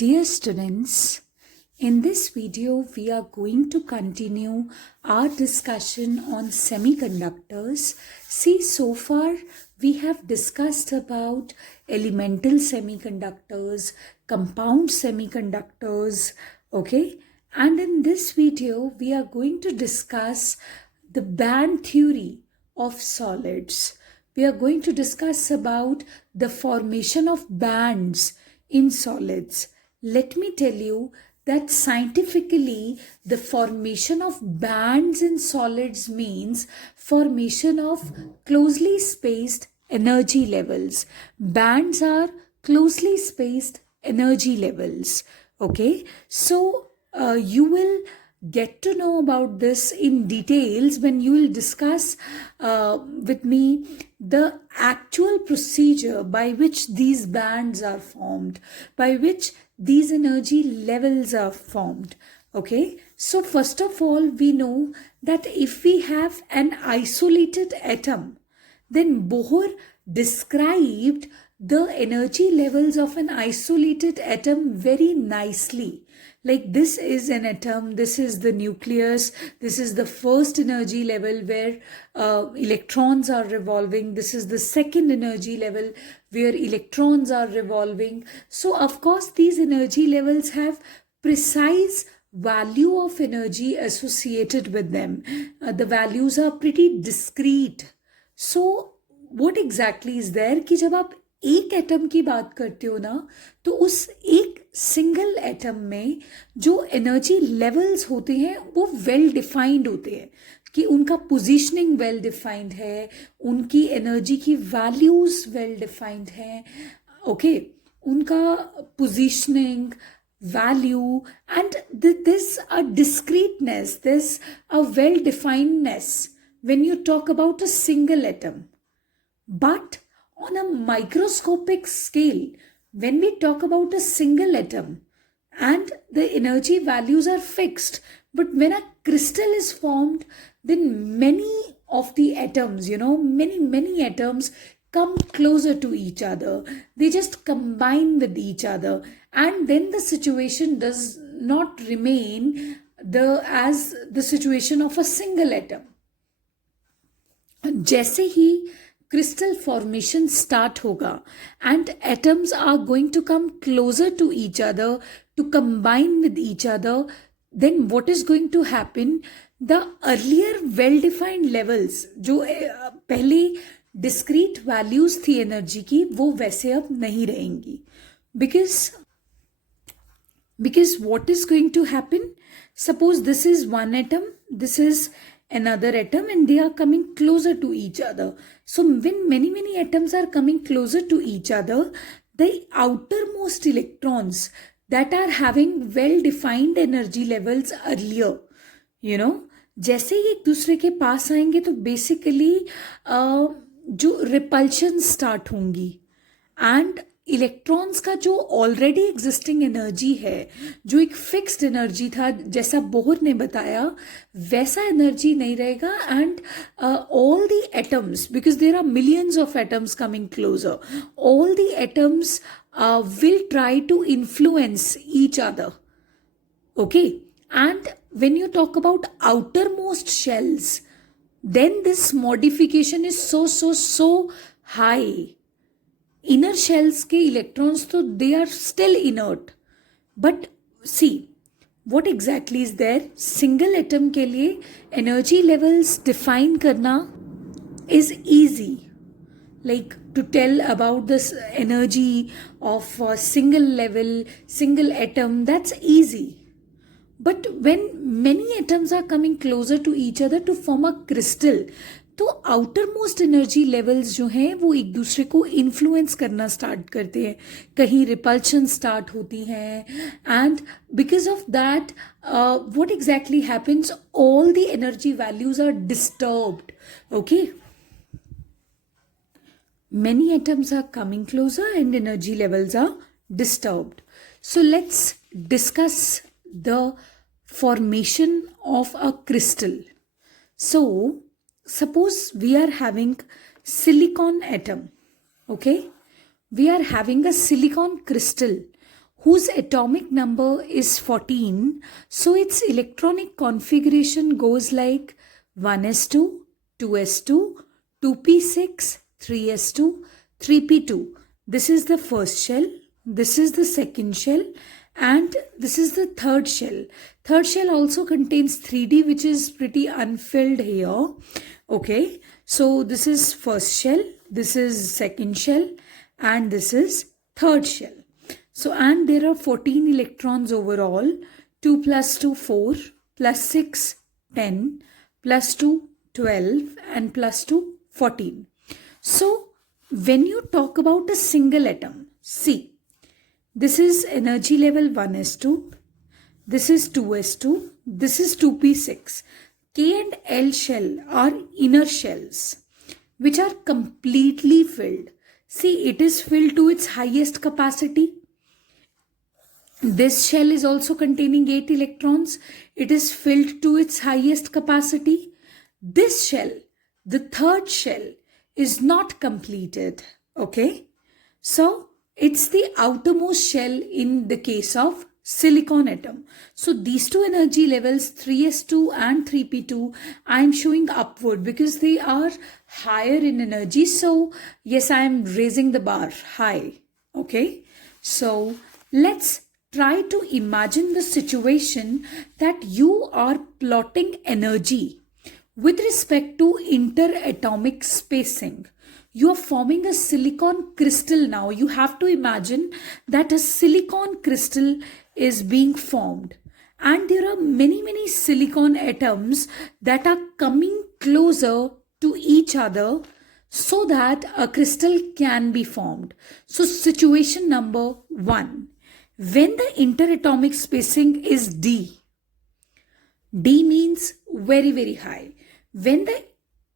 Dear students, in this video we are going to continue our discussion on semiconductors. See, so far we have discussed about elemental semiconductors, compound semiconductors, okay? And in this video we are going to discuss the band theory of solids. We are going to discuss about the formation of bands in solids. Let me tell you that scientifically the formation of bands in solids means formation of closely spaced energy levels. Bands are closely spaced energy levels. Okay, so you will get to know about this in details when you will discuss with me the actual procedure by which these bands are formed, by which these energy levels are formed. Okay, so first of all, we know that if we have an isolated atom, then Bohr described the energy levels of an isolated atom very nicely. Like, this is an atom, this is the nucleus, this is the first energy level where electrons are revolving, this is the second energy level where electrons are revolving. So of course these energy levels have precise value of energy associated with them. The values are pretty discrete. So what exactly is there कि जब आप एक atom की बात करते हो ना, तो उस एक सिंगल एटम में जो एनर्जी लेवल्स होते हैं वो वेल डिफाइंड होते हैं, कि उनका पोजीशनिंग वेल डिफाइंड है, उनकी एनर्जी की वैल्यूज वेल डिफाइंड हैं. ओके, उनका positioning, value, and this a discreteness, this a well definedness when you talk about a single atom. But on a microscopic scale, when we talk about a single atom and the energy values are fixed, but when a crystal is formed, then many of the atoms, many atoms come closer to each other. They just combine with each other, and then the situation does not remain as the situation of a single atom. जैसे ही crystal formation start होगा and atoms are going to come closer to each other, to combine with each other, then what is going to happen? The earlier well defined levels, जो पहले discrete values थी energy की, वो वैसे अब नहीं रहेंगी. Because what is going to happen? Suppose this is one atom, this is another atom, and they are coming closer to each other. So when many atoms are coming closer to each other, the outermost electrons that are having well defined energy levels earlier, जैसे ही एक दूसरे के पास आएंगे तो basically जो repulsion start होंगी, and electrons का जो ऑलरेडी एग्जिस्टिंग एनर्जी है, जो एक फिक्स्ड एनर्जी था, जैसा बोहर ने बताया, वैसा एनर्जी नहीं रहेगा. And all the atoms, because there are millions of atoms coming closer, all the atoms will try to influence each other. Okay, and when you talk about outermost shells, then this modification is so high. Inner shells के electrons तो they are still inert. But see, what exactly is there? Single atom के लिए energy levels define करना is easy. Like, to tell about this energy of a single level, single atom, that's easy. But when many atoms are coming closer to each other to form a crystal, तो outermost energy levels जो हैं वो एक दूसरे को influence करना start करते हैं, कहीं repulsion start होती हैं, and because of that what exactly happens? All the energy values are disturbed. Okay, many atoms are coming closer and energy levels are disturbed. So let's discuss the formation of a crystal. So suppose we are having silicon atom. Okay, we are having a silicon crystal whose atomic number is 14. So its electronic configuration goes like 1s2, 2s2, 2p6, 3s2, 3p2. This is the first shell, this is the second shell, and this is the third shell. Third shell also contains 3d, which is pretty unfilled here. Okay, so this is first shell, this is second shell, and this is third shell. So, and there are 14 electrons overall. 2 plus 2, 4, plus 6, 10, plus 2, 12, and plus 2, 14. So, when you talk about a single atom, see, this is energy level 1s2, this is 2s2, this is 2p6. K and L shell are inner shells, which are completely filled. See, it is filled to its highest capacity. This shell is also containing 8 electrons. It is filled to its highest capacity. This shell, the third shell, is not completed. Okay. So, it's the outermost shell in the case of silicon atom. So, these two energy levels, 3s2 and 3p2, I am showing upward because they are higher in energy. So, yes, I am raising the bar high. Okay. So, let's try to imagine the situation that you are plotting energy with respect to interatomic spacing. You are forming a silicon crystal now. You have to imagine that a silicon crystal is being formed, and there are many silicon atoms that are coming closer to each other so that a crystal can be formed. So situation number 1. When the interatomic spacing is D means very high. When the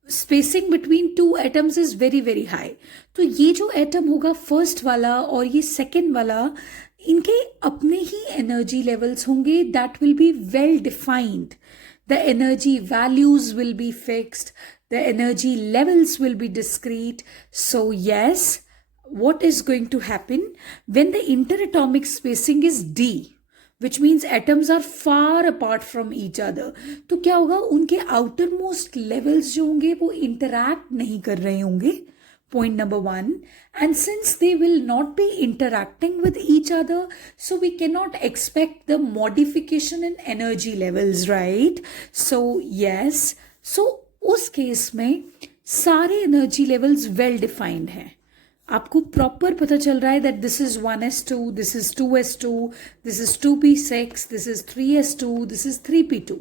spacing between two atoms is very high, तो ये जो atom होगा first वाला और ये second वाला, इनके अपने ही energy levels होंगे that will be well defined. The energy values will be fixed. The energy levels will be discrete. So yes, what is going to happen when the interatomic spacing is D, which means atoms are far apart from each other, तो क्या होगा, उनके outermost levels जो होंगे वो interact नहीं कर रहे होंगे. Point number 1. And since they will not be interacting with each other, so we cannot expect the modification in energy levels, right? So yes, so उस केस में सारे energy levels well defined हैं. आपको proper पता चल रहा है that this is 1s2, this is 2s2, this is 2p6, this is 3s2, this is 3p2.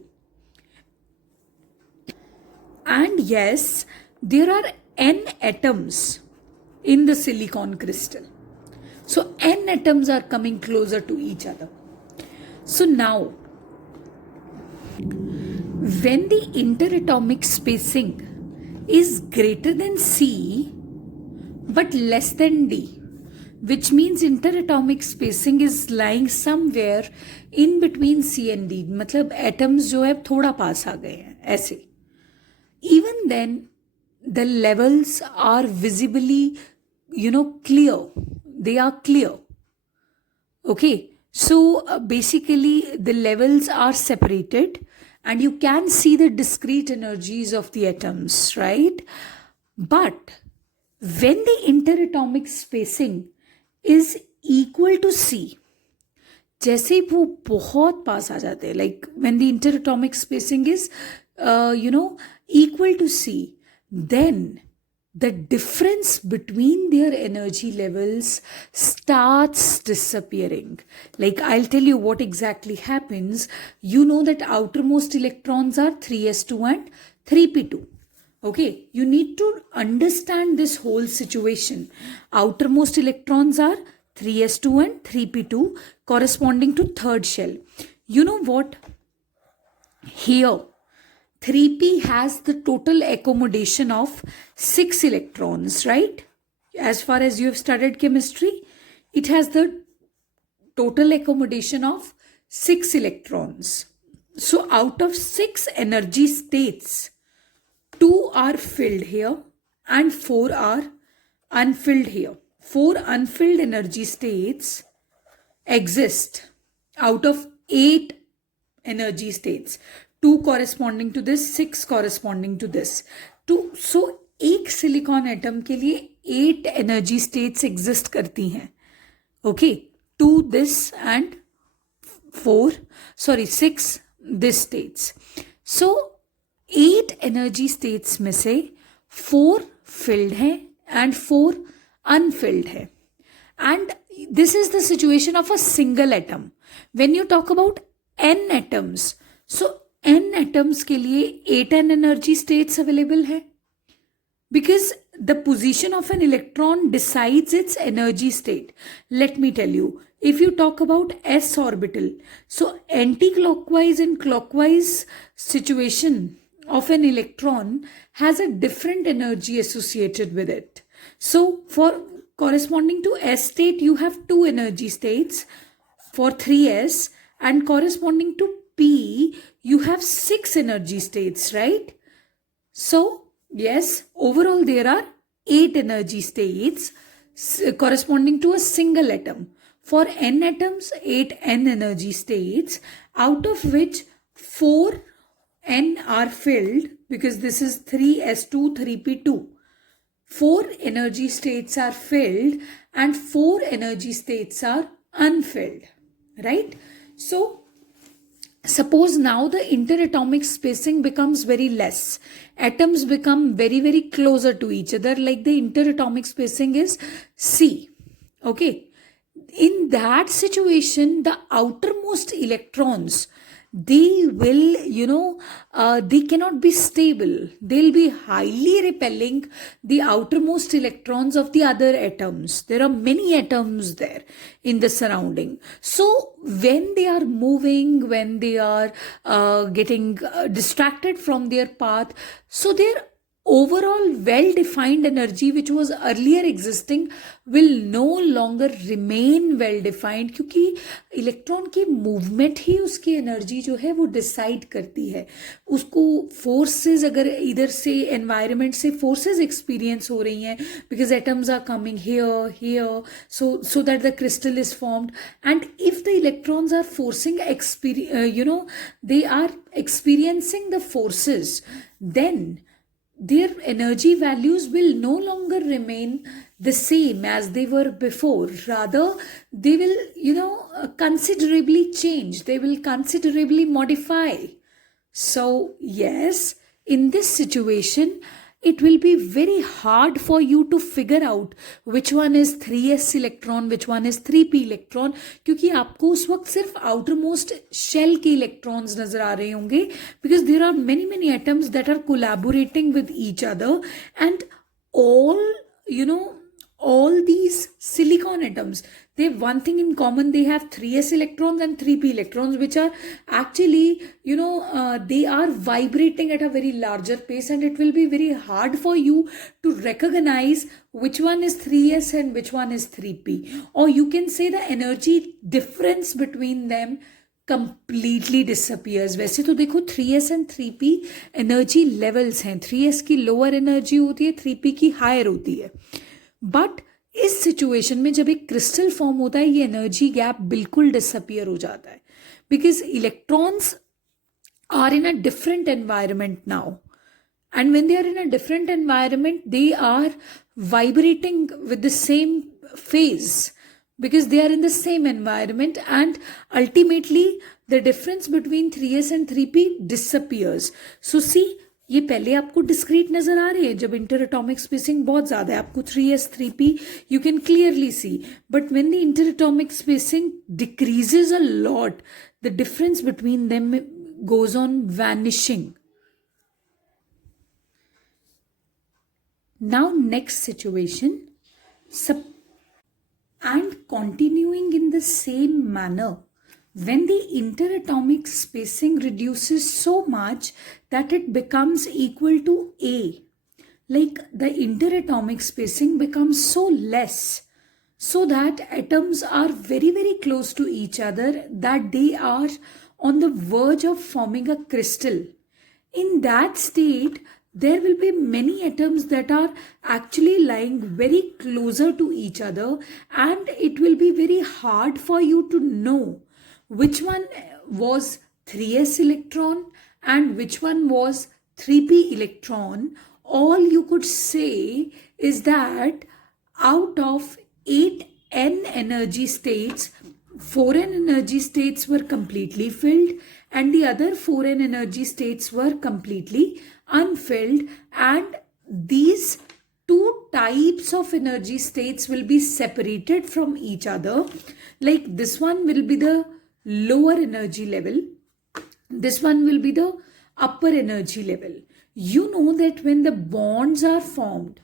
And yes, there are n atoms in the silicon crystal. So n atoms are coming closer to each other. So now, when the interatomic spacing is greater than C but less than D, which means interatomic spacing is lying somewhere in between C and D, मतलब atoms जो है थोड़ा पास आ गए हैं ऐसे. Even then, the levels are visibly, clear. They are clear. Okay. So basically the levels are separated and you can see the discrete energies of the atoms, right? But when the interatomic spacing is equal to C, जैसे वो बहुत पास आ जाते हैं, like when the interatomic spacing is equal to C, then the difference between their energy levels starts disappearing. Like I'll tell you what exactly happens. You know that outermost electrons are 3s2 and 3p2. Okay, you need to understand this whole situation. Outermost electrons are 3s2 and 3p2 corresponding to third shell. You know what? Here, 3p has the total accommodation of 6 electrons, right? As far as you have studied chemistry, it has the total accommodation of 6 electrons. So out of 6 energy states, 2 are filled here and 4 are unfilled here. 4 unfilled energy states exist out of 8 energy states, 2 corresponding to this, 6 corresponding to this. So एक silicon atom के लिए 8 energy states exist करती हैं. Okay, 2 this and 6 this states. So 8 energy states में से 4 field है and 4 unfilled है. And this is the situation of a single atom. When you talk about n atoms, so n atoms के लिए 8 energy states available है, because the position of an electron decides its energy state. Let me tell you, if you talk about s orbital, so anti-clockwise and clockwise situation of an electron has a different energy associated with it. So for corresponding to s state, you have 2 energy states for 3s, and corresponding to p, you have 6 energy states, right? So yes, overall there are 8 energy states corresponding to a single atom. For n atoms, 8 n energy states, out of which 4 n are filled, because this is 3s2 3p2. 4 energy states are filled and 4 energy states are unfilled, right? So suppose now the interatomic spacing becomes very less. Atoms become very, very closer to each other, like the interatomic spacing is c. Okay. In that situation, the outermost electrons, they will, they cannot be stable. They'll be highly repelling the outermost electrons of the other atoms. There are many atoms there in the surrounding. So when they are moving, when they are getting distracted from their path, so their overall well-defined energy which was earlier existing will no longer remain well-defined, क्योंकि electron की movement ही उसकी energy जो है वो decide करती है. उसको forces, अगर इधर से एनवायरनमेंट से फोर्सेस एक्सपीरियंस हो रही हैं, because atoms are coming here so that the crystal is formed, and if the electrons are forcing they are experiencing the forces, then their energy values will no longer remain the same as they were before. Rather, they will, considerably change. They will considerably modify. So, yes, in this situation, it will be very hard for you to figure out which one is 3s electron, which one is 3p electron, क्योंकि आपको उस वक्त सिर्फ outermost shell के electrons नजर आ रहे होंगे, because there are many atoms that are collaborating with each other, and all these silicon atoms, they have one thing in common. They have 3s electrons and 3p electrons, which are actually, they are vibrating at a very larger pace, and it will be very hard for you to recognize which one is 3s and which one is 3p. Or you can say the energy difference between them completely disappears. वैसे तो देखो 3s and 3p energy levels हैं. 3s की lower energy होती है, 3p की higher होती है. बट इस सिचुएशन में जब एक क्रिस्टल फॉर्म होता है, ये एनर्जी गैप बिल्कुल डिसअपियर हो जाता है, because electrons are in a different environment now, and when they are in a different environment they are vibrating with the same phase, because they are in the same environment, and ultimately the difference between 3s and 3p disappears. So see, ये पहले आपको discrete नजर आ रही है. जब inter atomic spacing बहुत ज्यादा है, आपको 3s 3p you can clearly see, but when the inter atomic spacing decreases a lot, the difference between them goes on vanishing. Now next situation, and continuing in the same manner, when the interatomic spacing reduces so much that it becomes equal to A, like the interatomic spacing becomes so less so that atoms are very close to each other, that they are on the verge of forming a crystal. In that state, there will be many atoms that are actually lying very closer to each other, and it will be very hard for you to know which one was 3s electron and which one was 3p electron. All you could say is that out of 8n energy states, 4n energy states were completely filled and the other 4n energy states were completely unfilled, and these two types of energy states will be separated from each other. Like this one will be the lower energy level, this one will be the upper energy level. You know that when the bonds are formed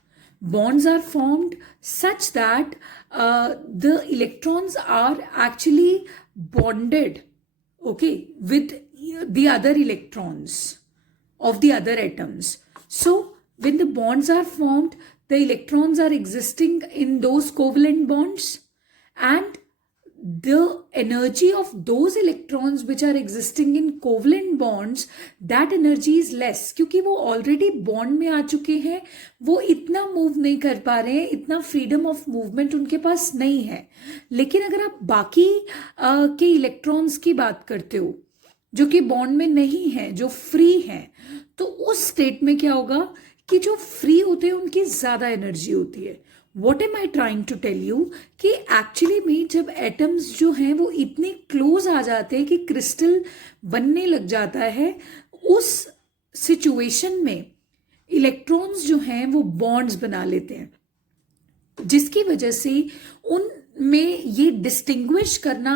such that the electrons are actually bonded, okay, with the other electrons of the other atoms. So when the bonds are formed, the electrons are existing in those covalent bonds, and the energy of those electrons which are existing in covalent bonds, that energy is less, क्योंकि वो already bond में आ चुके हैं, वो इतना move नहीं कर पा रहे हैं, इतना freedom of movement उनके पास नहीं है. लेकिन अगर आप बाकी के electrons की बात करते हो जो कि बॉन्ड में नहीं है, जो फ्री हैं, तो उस स्टेट में क्या होगा कि जो फ्री होते हैं उनकी ज़्यादा एनर्जी होती है. What am I trying to tell you कि एक्चुअली में जब एटम्स जो हैं वो इतने क्लोज आ जाते हैं कि क्रिस्टल बनने लग जाता है, उस सिचुएशन में इलेक्ट्रॉन्स जो हैं वो बॉन्ड्स बना लेते हैं, जिसकी वजह से उनमें ये डिस्टिंग्विश करना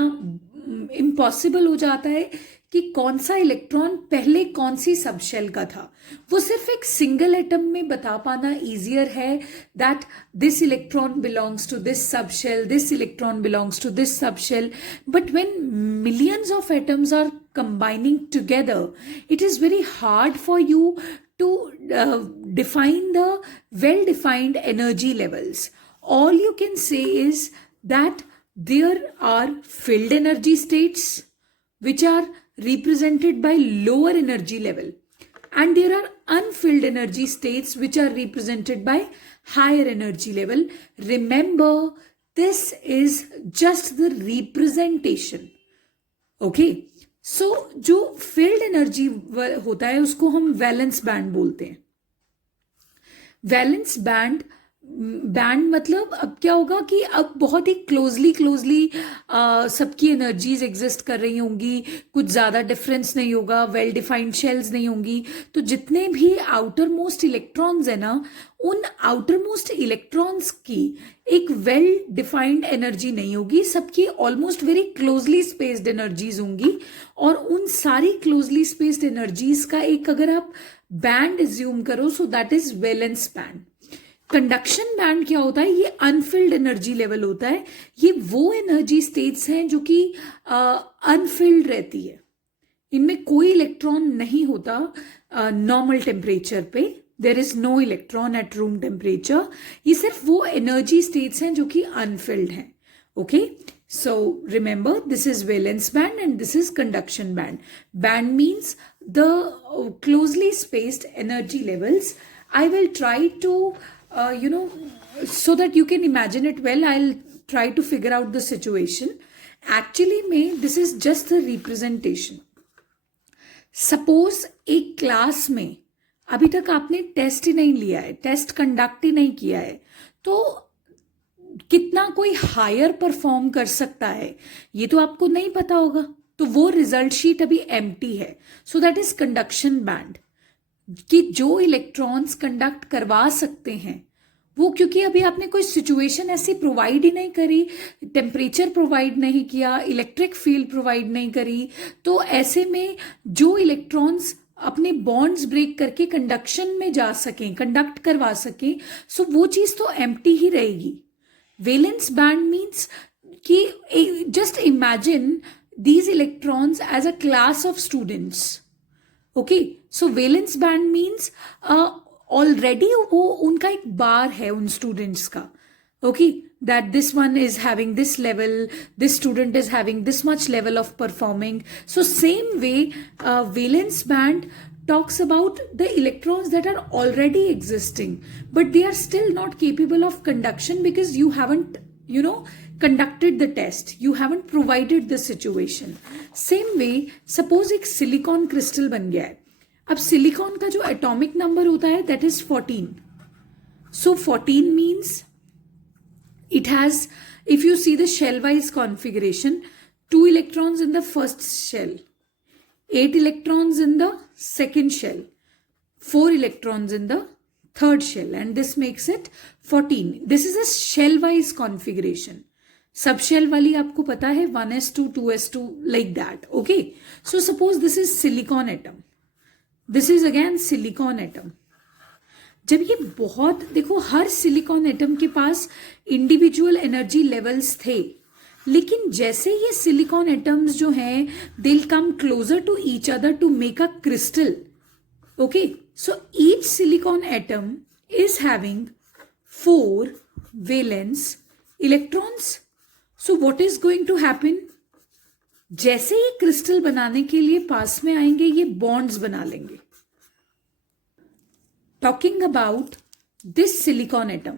इम्पॉसिबल हो जाता है कि कौन सा इलेक्ट्रॉन पहले कौन सी सबशेल का था. वो सिर्फ एक सिंगल एटम में बता पाना ईजियर है that this electron belongs to this subshell, this electron belongs to this subshell. But when millions of atoms are combining together, it is very hard for you to define the well-defined energy levels. All you can say is that there are filled energy states which are represented by lower energy level, and there are unfilled energy states which are represented by higher energy level. Remember, this is just the representation. Okay. सो जो field energy होता है उसको हम valence band बोलते हैं. Valence band मतलब अब क्या होगा कि अब बहुत ही क्लोजली सबकी एनर्जीज एग्जिस्ट कर रही होंगी, कुछ ज़्यादा डिफरेंस नहीं होगा, वेल डिफाइंड शेल्स नहीं होंगी. तो जितने भी आउटर मोस्ट इलेक्ट्रॉन्स है ना, उन आउटर मोस्ट इलेक्ट्रॉन्स की एक वेल डिफाइंड एनर्जी नहीं होगी, सबकी almost very closely spaced energies होंगी. और उन सारी क्लोजली स्पेस्ड एनर्जीज का एक अगर आप बैंड एज्यूम करो, so that is valence band. Conduction band क्या होता है? ये अनफिल्ड एनर्जी लेवल होता है. ये वो एनर्जी स्टेट्स हैं जो कि अनफिल्ड रहती है, इनमें कोई इलेक्ट्रॉन नहीं होता नॉर्मल टेम्परेचर पे. There is no electron at room temperature. ये सिर्फ वो एनर्जी स्टेट्स हैं जो कि अनफिल्ड हैं. Okay, so remember, this is valence band and this is conduction band. Band means the closely spaced energy levels. I will try to so that you can imagine it well, I'll try to figure out the situation. Actually this is just the representation. Suppose एक class में अभी तक आपने test ही नहीं लिया है, test conduct ही नहीं किया है, तो कितना कोई हायर परफॉर्म कर सकता है ये तो आपको नहीं पता होगा. तो वो रिजल्ट शीट अभी एम्प्टी है. So that is conduction band, कि जो इलेक्ट्रॉन्स कंडक्ट करवा सकते हैं वो, क्योंकि अभी आपने कोई सिचुएशन ऐसी प्रोवाइड ही नहीं करी, टेम्परेचर प्रोवाइड नहीं किया, इलेक्ट्रिक फील्ड प्रोवाइड नहीं करी, तो ऐसे में जो इलेक्ट्रॉन्स अपने बॉन्ड्स ब्रेक करके कंडक्शन में जा सकें, कंडक्ट करवा सकें, सो वो चीज़ तो एम्प्टी ही रहेगी. Valence band means कि just imagine these electrons as a class of students. Okay, so valence band means already वो उनका एक बार है उन students का. Okay, that this one is having this level, this student is having this much level of performing. So same way valence band talks about the electrons that are already existing, but they are still not capable of conduction because you haven't, conducted the test. You haven't provided the situation. Same way, suppose एक silicon crystal बन गया है. अब silicon का जो atomic number होता है, that is 14. So 14 means it has, if you see the shell-wise configuration, 2 electrons in the first shell, 8 electrons in the second shell, 4 electrons in the third shell, and this makes it 14. This is a shell-wise configuration. Subshell wali आपको पता है 1s2, 2s2, like that. Okay. So suppose this is silicon atom. This is again silicon atom. जब ये बहुत, देखो हर silicon atom के पास individual energy levels थे, लेकिन जैसे ये सिलिकॉन एटम्स जो हैं they will come closer to each other to make a crystal. Okay, so each silicon atom is having 4 valence electrons. So what is going to happen, जैसे ये crystal बनाने के लिए पास में आएंगे ये बॉन्ड्स बना लेंगे. Talking about this silicon atom,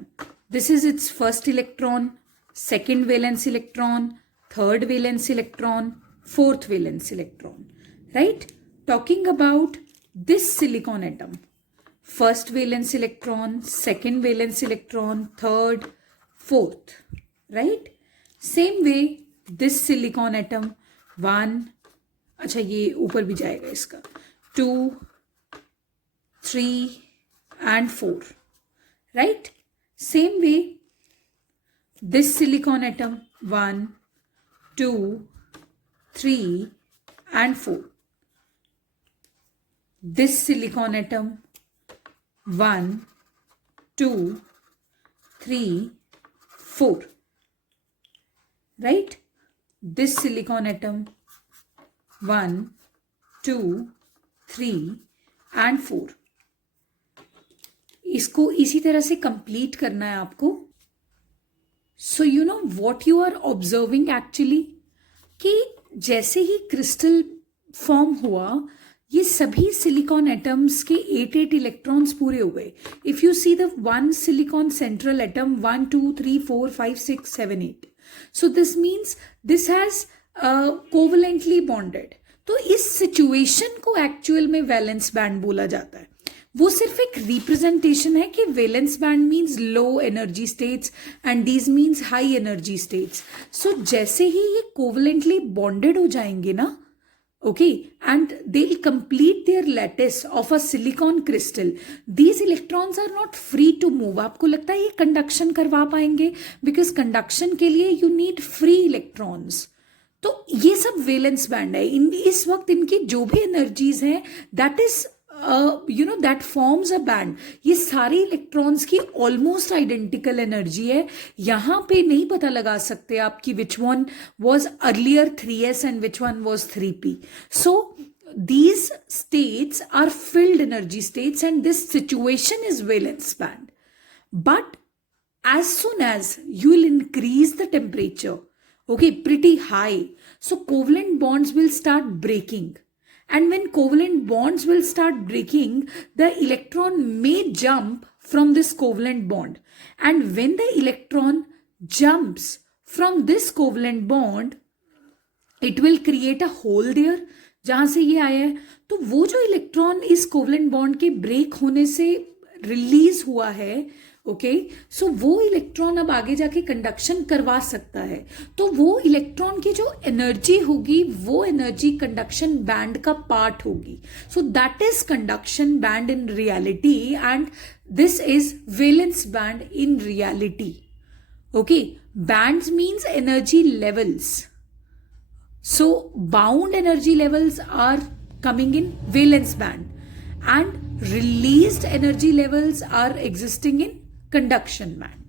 this is its first electron, second valence electron, third valence electron, fourth valence electron, right? Talking about this silicon atom, first valence electron, second valence electron, third, fourth, right? Same way this silicon atom, 1, अच्छा ये ऊपर भी जाएगा इसका, 2, 3 and 4, right? Same way this silicon atom, 1, 2, 3 and 4. This silicon atom, 1, 2, 3, 4, right? This silicon atom, 1, 2, 3 and 4. इसको इसी तरह से कंप्लीट करना है आपको. So you know what you are observing actually, कि जैसे ही क्रिस्टल फॉर्म हुआ ये सभी सिलिकॉन एटम्स के 8 इलेक्ट्रॉन्स पूरे हो गए. If you see the one silicon central atom 1 2 3 4 5 6 7 8. So this means this has covalently bonded. तो इस सिचुएशन को एक्चुअल में वैलेंस बैंड बोला जाता है. वो सिर्फ एक रिप्रेजेंटेशन है कि valence band means low energy states and these means high energy states. So जैसे ही ये कोवलेंटली बॉन्डेड हो जाएंगे ना, okay, and they will complete their lattice of a silicon crystal, these electrons are not free to move. आपको लगता है ये कंडक्शन करवा पाएंगे? बिकॉज कंडक्शन के लिए यू नीड फ्री इलेक्ट्रॉन्स. तो ये सब वैलेंस बैंड है. इस वक्त इनकी जो भी एनर्जीज हैं that is that forms a band. ये सारे इलेक्ट्रॉन्स की ऑलमोस्ट आइडेंटिकल एनर्जी है. यहां पे नहीं पता लगा सकते आप कि which one was earlier 3s and which one was 3p. So these states are filled energy states and this situation is valence band. But as soon as you will increase the temperature, okay, pretty high, so covalent bonds will start breaking. And when covalent bonds will start breaking, the electron may jump from this covalent bond. And when the electron jumps from this covalent bond, it will create a hole there. जहां से ये आया है, तो वो जो electron इस covalent bond के ब्रेक होने से रिलीज हुआ है, ओके, सो वो इलेक्ट्रॉन अब आगे जाके कंडक्शन करवा सकता है. तो वो इलेक्ट्रॉन की जो एनर्जी होगी वो एनर्जी कंडक्शन बैंड का पार्ट होगी. So that is conduction band in reality and this is valence band in reality. Okay, bands means energy levels. So bound energy levels are coming in valence band and released energy levels are existing in conduction band.